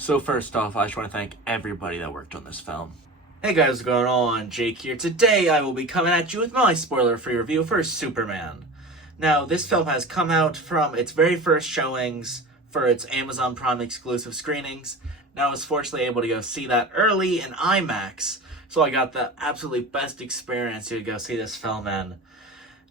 So first off, I just want to thank everybody that worked on this film. Hey guys, what's going on? Jake here. Today I will be coming at you with my spoiler-free review for Superman. Now, this film has come out from its very first showings for its Amazon Prime exclusive screenings. Now, I was fortunately able to go see that early in IMAX, so I got the absolutely best experience to go see this film in.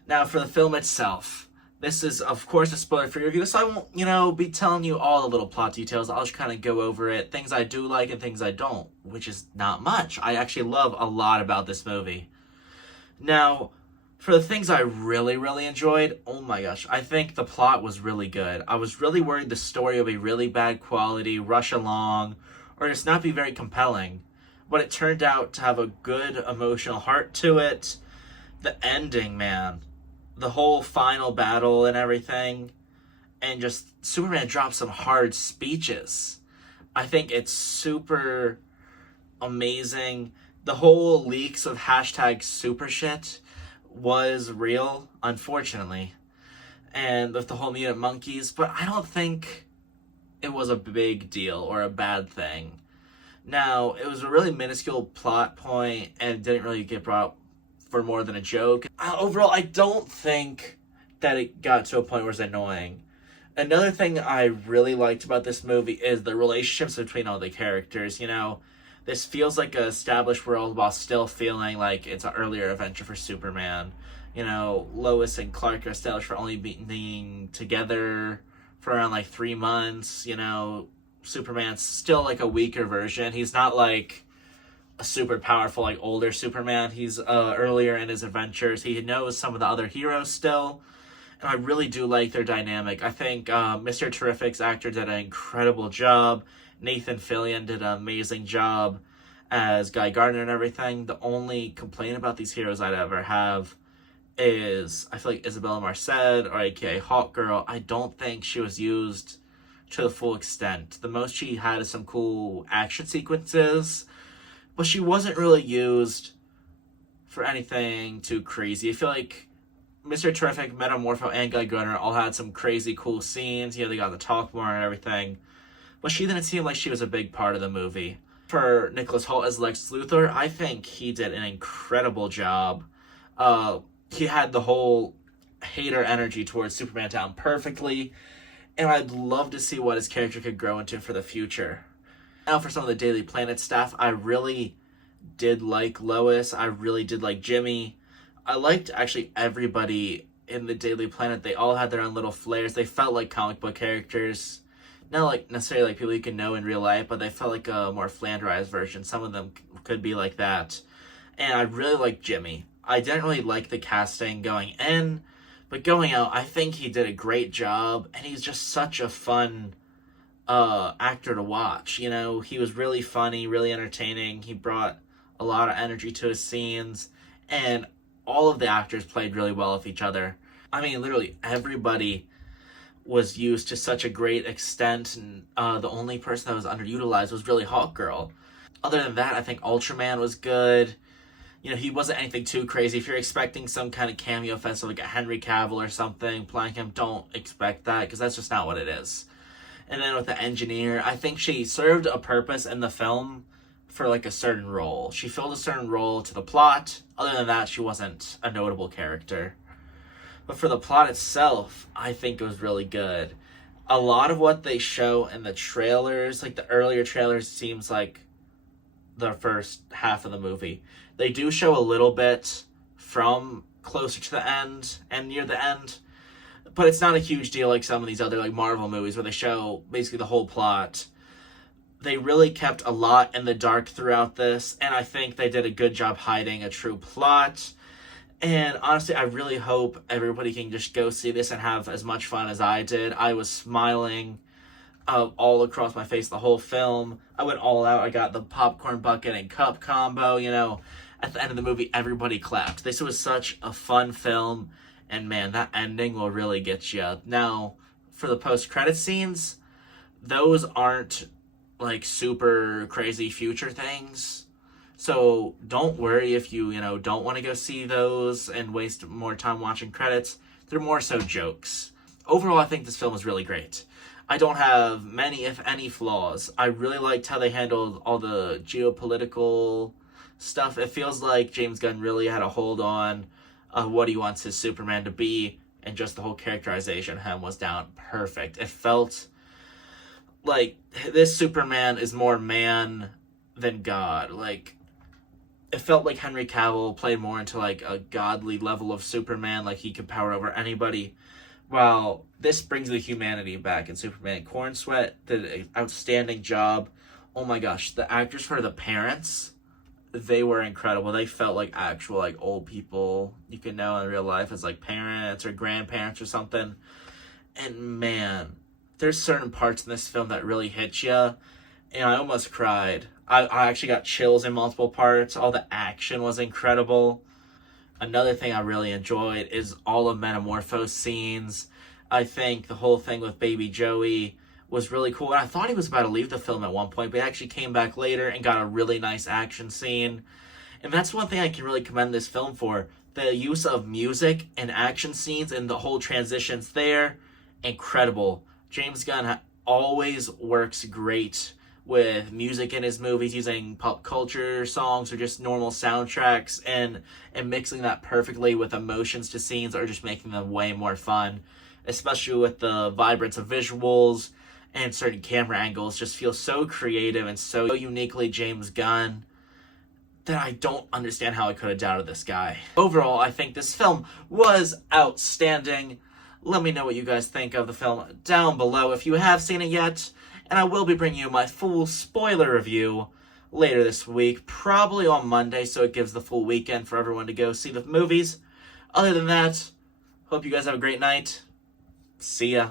Now, for the film itself, this is, of course, a spoiler-free review, so I won't, be telling you all the little plot details. I'll just kind of go over it, things I do like and things I don't, which is not much. I actually love a lot about this movie. Now, for the things I really, really enjoyed, oh my gosh, I think the plot was really good. I was really worried the story would be really bad quality, rush along, or just not be very compelling. But it turned out to have a good emotional heart to it. The ending, man. The whole final battle and everything, and just Superman drops some hard speeches. I think it's super amazing. The whole leaks of hashtag super shit was real, unfortunately, and with the whole mutant monkeys, but I don't think it was a big deal or a bad thing. Now, it was a really minuscule plot point and didn't really get brought up for more than a joke. Overall, I don't think that it got to a point where it's annoying. Another thing I really liked about this movie is the relationships between all the characters. This feels like an established world while still feeling like it's an earlier adventure for Superman. Lois and Clark are established for only being together for around 3 months. Superman's still a weaker version. He's not a super powerful, older Superman. He's earlier in his adventures. He knows some of the other heroes still, and I really do like their dynamic. I think Mr. Terrific's actor did an incredible job. Nathan Fillion did an amazing job as Guy Gardner and everything. The only complaint about these heroes I'd ever have is I feel like Isabella Marcet, or aka Hawkgirl, I don't think she was used to the full extent. The most she had is some cool action sequences, but she wasn't really used for anything too crazy. I feel like Mr. Terrific, Metamorpho, and Guy Gunner all had some crazy cool scenes. They got to talk more and everything. But she didn't seem like she was a big part of the movie. For Nicholas Hoult as Lex Luthor, I think he did an incredible job. He had the whole hater energy towards Superman down perfectly. And I'd love to see what his character could grow into for the future. Now for some of the Daily Planet staff, I really did like Lois. I really did like Jimmy. I liked actually everybody in the Daily Planet. They all had their own little flares. They felt like comic book characters. Not necessarily people you can know in real life, but they felt like a more flanderized version. Some of them could be like that. And I really liked Jimmy. I didn't really like the casting going in, but going out, I think he did a great job. And he's just such a fun actor to watch. He was really funny, really entertaining. He brought a lot of energy to his scenes, and all of the actors played really well with each other. I mean, literally everybody was used to such a great extent, and the only person that was underutilized was really Hawkgirl. Other than that, I think Ultraman was good. He wasn't anything too crazy. If you're expecting some kind of cameo fest like a Henry Cavill or something playing him, don't expect that, because that's just not what it is. And then with the engineer, I think she served a purpose in the film for a certain role. She filled a certain role to the plot. Other than that, she wasn't a notable character. But for the plot itself, I think it was really good. A lot of what they show in the trailers, the earlier trailers, seems like the first half of the movie. They do show a little bit from closer to the end and near the end, but it's not a huge deal like some of these other Marvel movies where they show basically the whole plot. They really kept a lot in the dark throughout this, and I think they did a good job hiding a true plot. And honestly, I really hope everybody can just go see this and have as much fun as I did. I was smiling all across my face the whole film. I went all out. I got the popcorn bucket and cup combo. At the end of the movie, everybody clapped. This was such a fun film, and man, that ending will really get you. Now, for the post-credit scenes, those aren't super crazy future things. So don't worry if you don't want to go see those and waste more time watching credits. They're more so jokes. Overall, I think this film is really great. I don't have many, if any, flaws. I really liked how they handled all the geopolitical stuff. It feels like James Gunn really had a hold on what he wants his Superman to be, and just the whole characterization of him was down perfect. It felt like this Superman is more man than God. Like, it felt like Henry Cavill played more into like a godly level of Superman, like he could power over anybody. While this brings the humanity back in Superman. Corn Sweat did an outstanding job. Oh my gosh, the actors for the parents, they were incredible. They felt like actual like old people you can know in real life as like parents or grandparents or something. And man, there's certain parts in this film that really hit you, and I almost cried. I actually got chills in multiple parts. All the action was incredible. Another thing I really enjoyed is all of Metamorphose scenes. I think the whole thing with Baby Joey was really cool. And I thought he was about to leave the film at one point, but he actually came back later and got a really nice action scene. And that's one thing I can really commend this film for. The use of music and action scenes and the whole transitions there, incredible. James Gunn always works great with music in his movies, using pop culture songs or just normal soundtracks, and mixing that perfectly with emotions to scenes, or just making them way more fun, especially with the vibrance of visuals and certain camera angles. Just feel so creative and so uniquely James Gunn that I don't understand how I could have doubted this guy. Overall, I think this film was outstanding. Let me know what you guys think of the film down below if you have seen it yet. And I will be bringing you my full spoiler review later this week, probably on Monday, so it gives the full weekend for everyone to go see the movies. Other than that, hope you guys have a great night. See ya.